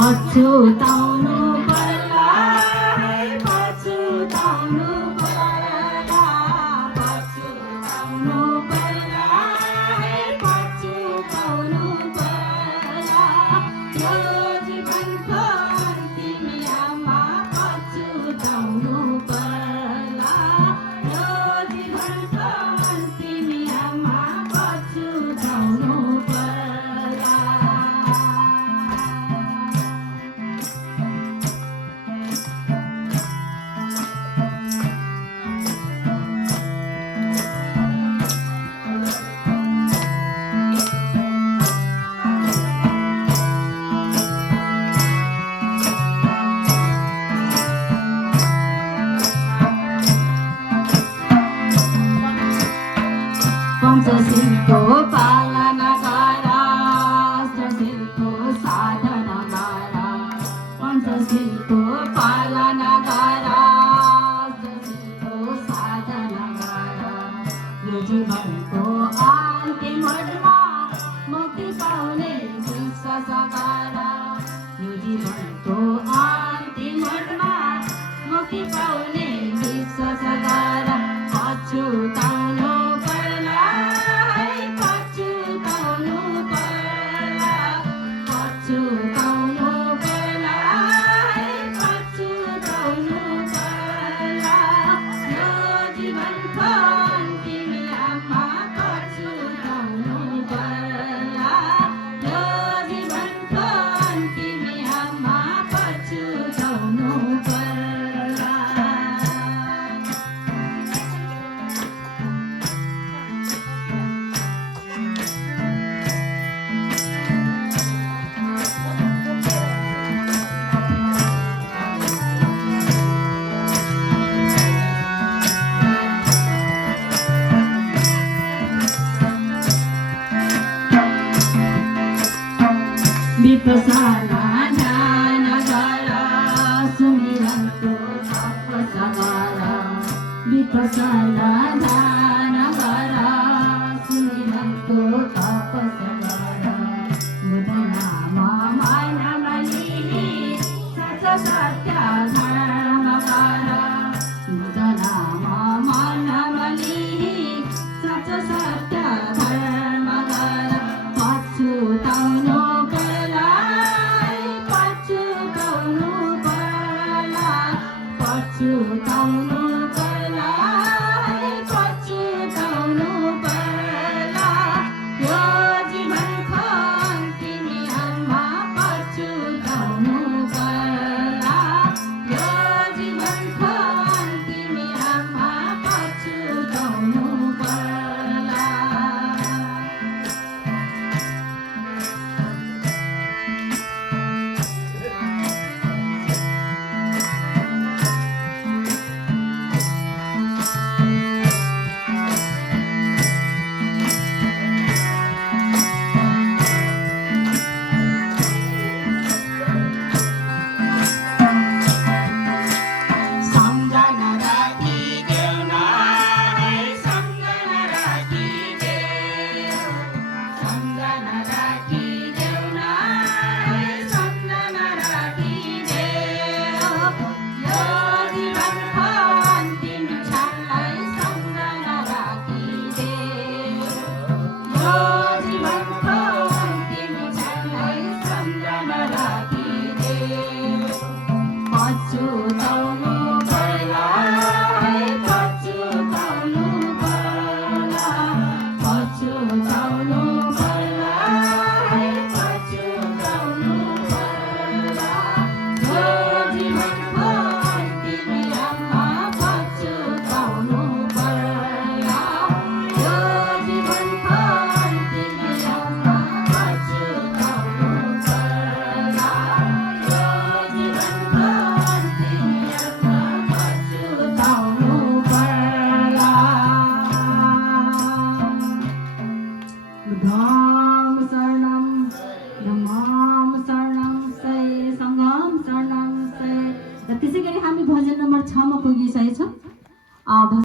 पछुताउनु पर्ला है, पछुताउनु पर्ला, पछुताउनु पर्ला है, पछुताउनु पर्ला। यो जीवनको अन्तिम याममा पछुताउनु पर्ला, यो जीवनको अन्तिम याममा पछुताउनु पर्ला। पञ्चशीलको पालना गर, अष्टशीलको साधना गर। पञ्चशीलको पालना गर, अष्टशीलको साधना गर। यो जीवनको अन्तिम मोडमा मुक्ति पाउने विश्वास गर। यो जीवनको अन्तिम मोडमा मुक्ति पाउने विश्वास गर। पछुताउनु पर्ला है, पछुताउनु पर्ला, पछुताउनु पर्ला है, पछुताउनु पर्ला। यो जीवनको अन्तिम याममा पछुताउनु पर्ला, यो जीवनको अन्तिम याममा पछुताउनु पर्ला। विपसना ध्यान गर, सुमिरनको तपस गर। विपसना ध्यान